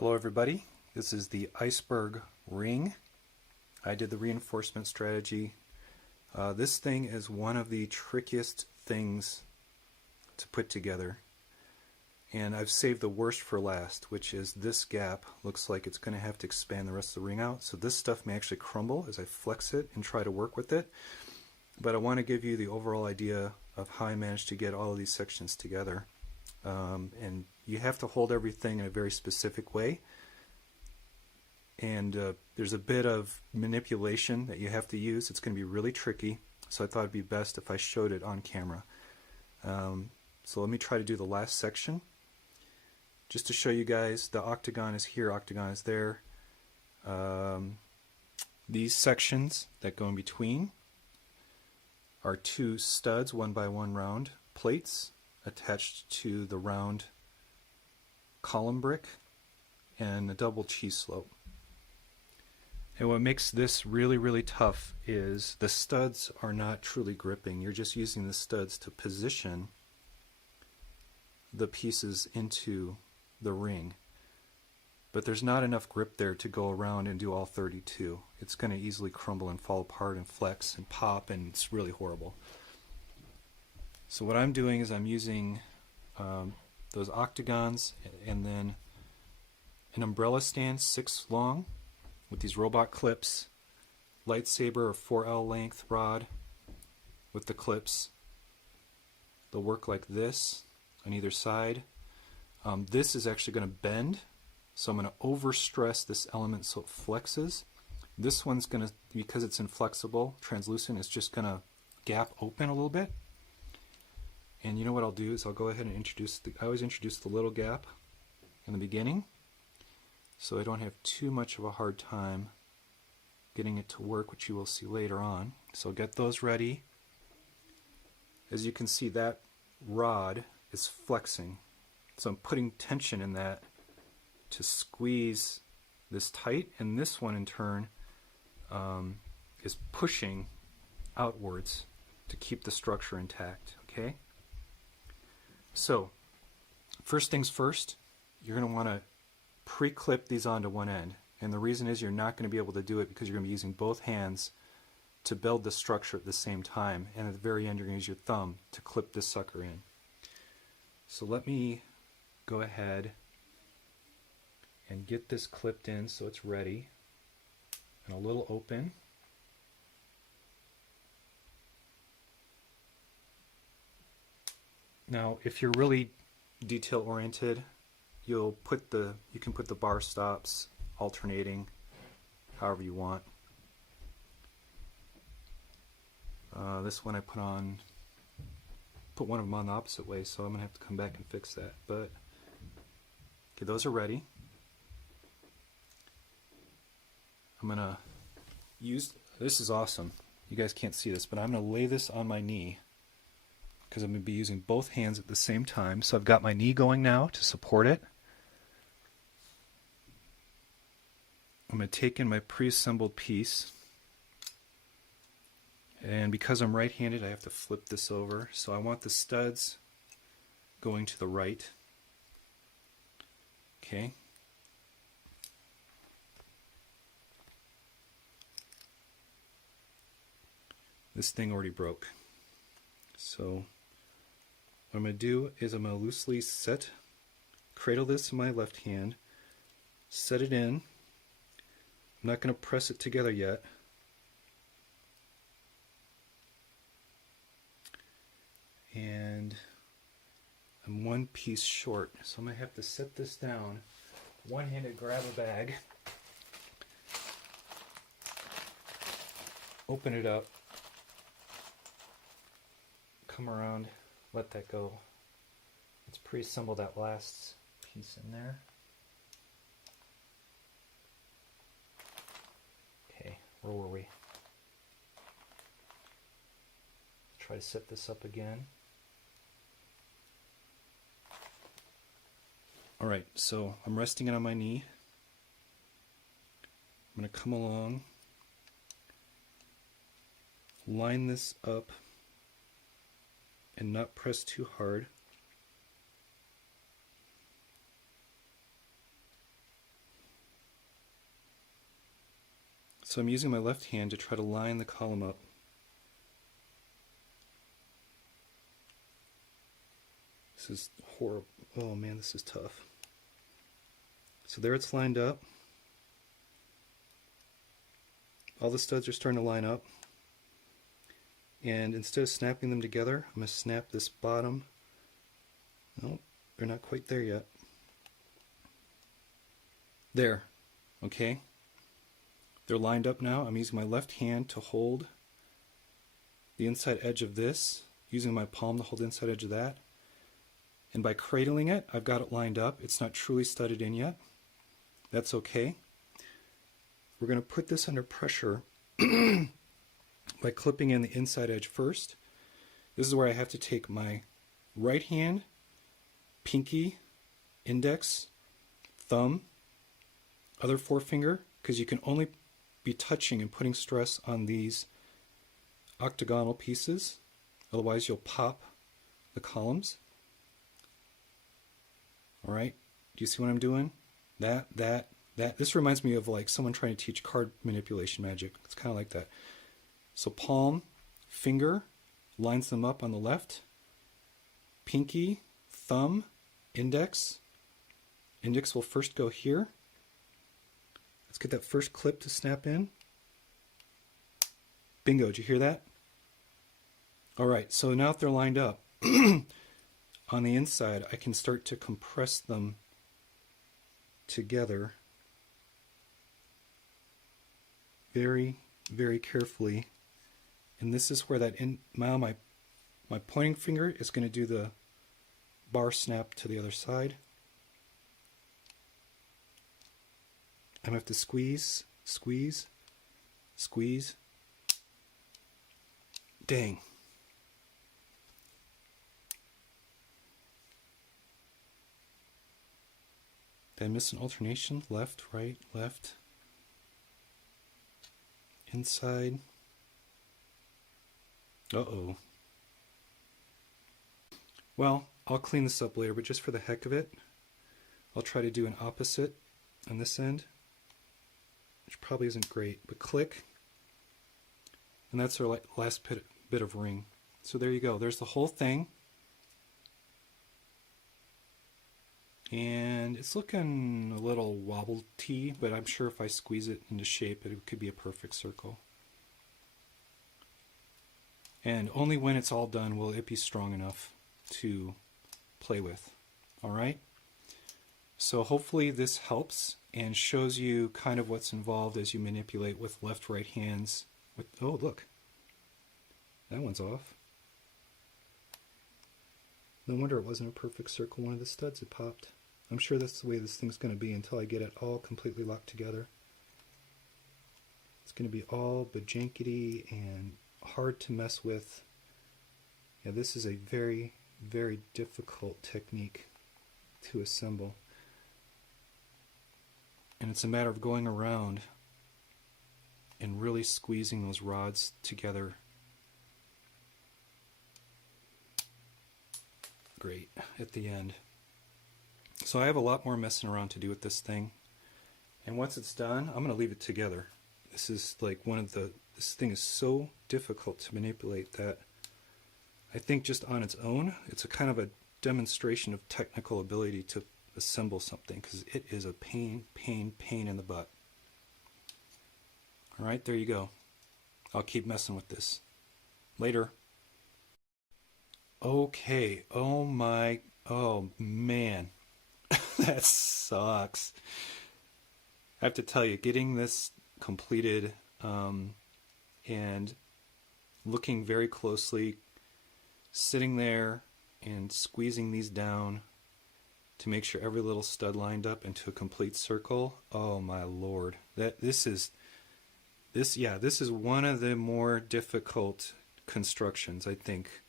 Hello everybody, this is the Iceberg ring. I did the reinforcement strategy. This thing is one of the trickiest things to put together, and I've saved the worst for last, which is this gap. Looks like it's going to have to expand the rest of the ring out, so this stuff may actually crumble as I flex it and try to work with it, but I want to give you the overall idea of how I managed to get all of these sections together. And you have to hold everything in a very specific way, and there's a bit of manipulation that you have to use. It's going to be really tricky, so I thought it'd be best if I showed it on camera. So let me try to do the last section just to show you guys. The octagon is here, octagon is there. These sections that go in between are two studs, 1x1 round plates attached to the round column brick and a double cheese slope. And what makes this really tough is the studs are not truly gripping. You're just using the studs to position the pieces into the ring. But there's not enough grip there to go around and do all 32. It's going to easily crumble and fall apart and flex and pop, and it's really horrible. So what I'm doing is I'm using those octagons and then an umbrella stand 6 long with these robot clips, lightsaber or 4L length rod with the clips. They'll work like this on either side. This is actually going to bend, so I'm going to overstress this element so it flexes. This one's going to, because it's inflexible, translucent, it's just going to gap open a little bit. And you know what I'll do is I'll go ahead and I always introduce the little gap in the beginning, so I don't have too much of a hard time getting it to work, which you will see later on. So get those ready. As you can see, that rod is flexing, so I'm putting tension in that to squeeze this tight, and this one in turn is pushing outwards to keep the structure intact. Okay? So, first things first, you're going to want to pre-clip these onto one end. And the reason is you're not going to be able to do it because you're going to be using both hands to build the structure at the same time. And at the very end, you're going to use your thumb to clip this sucker in. So let me go ahead and get this clipped in so it's ready and a little open. Now, if you're really detail oriented, you can put the bar stops alternating however you want. This one I put one of them on the opposite way, so I'm gonna have to come back and fix that. But okay, those are ready. I'm gonna use, this is awesome. You guys can't see this, but I'm gonna lay this on my knee, because I'm going to be using both hands at the same time. So I've got my knee going now to support it. I'm going to take in my pre-assembled piece. And because I'm right-handed, I have to flip this over. So I want the studs going to the right. Okay. This thing already broke. So what I'm going to do is I'm going to loosely cradle this in my left hand, set it in. I'm not going to press it together yet. And I'm one piece short, so I'm going to have to set this down, one-handed grab a bag, open it up, come around, let that go. Let's pre-assemble that last piece in there. Okay, where were we? Try to set this up again. Alright, so I'm resting it on my knee. I'm going to come along, line this up, and not press too hard. So I'm using my left hand to try to line the column up. This is horrible. Oh man, this is tough. So there it's lined up. All the studs are starting to line up. And instead of snapping them together, I'm going to snap this bottom. No, they're not quite there yet. There. Okay. They're lined up now. I'm using my left hand to hold the inside edge of this, using my palm to hold the inside edge of that. And by cradling it, I've got it lined up. It's not truly studded in yet. That's okay. We're going to put this under pressure by clipping in the inside edge first. This is where I have to take my right hand, pinky, index, thumb, other forefinger, because you can only be touching and putting stress on these octagonal pieces. Otherwise you'll pop the columns. Alright, do you see what I'm doing? That. This reminds me of like someone trying to teach card manipulation magic. It's kind of like that. So palm, finger, lines them up on the left. Pinky, thumb, index. Index will first go here. Let's get that first clip to snap in. Bingo, did you hear that? Alright, so now that they're lined up, on the inside I can start to compress them together very, very carefully. And this is where that my pointing finger is going to do the bar snap to the other side. I'm going to have to squeeze, squeeze, squeeze. Dang. Did I miss an alternation? Left, right, left, inside. Uh-oh. Well, I'll clean this up later, but just for the heck of it, I'll try to do an opposite on this end, which probably isn't great, but click, and that's our last bit of ring. So there you go. There's the whole thing. And it's looking a little wobble-y, but I'm sure if I squeeze it into shape, it could be a perfect circle. And only when it's all done will it be strong enough to play with. Alright? So hopefully this helps and shows you kind of what's involved as you manipulate with left-right hands. Oh, look. That one's off. No wonder it wasn't a perfect circle. One of the studs had popped. I'm sure that's the way this thing's going to be until I get it all completely locked together. It's going to be all bajankety and hard to mess with. Yeah, this is a very, very difficult technique to assemble. And it's a matter of going around and really squeezing those rods together. Great at the end. So I have a lot more messing around to do with this thing. And once it's done, I'm going to leave it together. This is like this thing is so difficult to manipulate that I think just on its own, it's a kind of a demonstration of technical ability to assemble something, because it is a pain in the butt. Alright, there you go. I'll keep messing with this. Later. Okay, oh man, that sucks. I have to tell you, getting this completed and looking very closely, sitting there and squeezing these down to make sure every little stud lined up into a complete circle. Oh my lord, this is one of the more difficult constructions, I think.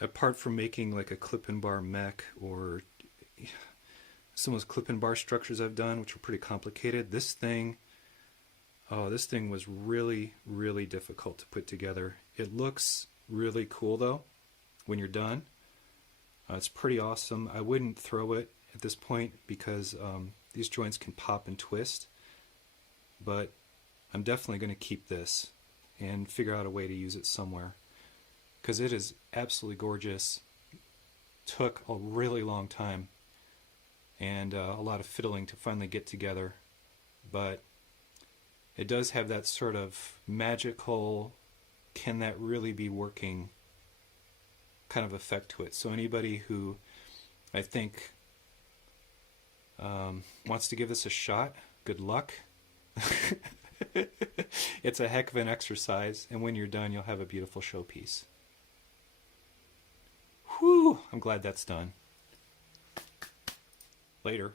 Apart from making like a clip and bar mech or some of those clip and bar structures I've done, which are pretty complicated, this thing was really, really difficult to put together. It looks really cool though when you're done. It's pretty awesome. I wouldn't throw it at this point because these joints can pop and twist, but I'm definitely going to keep this and figure out a way to use it somewhere, because it is absolutely gorgeous. Took a really long time and a lot of fiddling to finally get together, but it does have that sort of magical, can that really be working kind of effect to it. So anybody who I think wants to give this a shot, good luck. It's a heck of an exercise, and when you're done, you'll have a beautiful showpiece. Whew, I'm glad that's done. Later.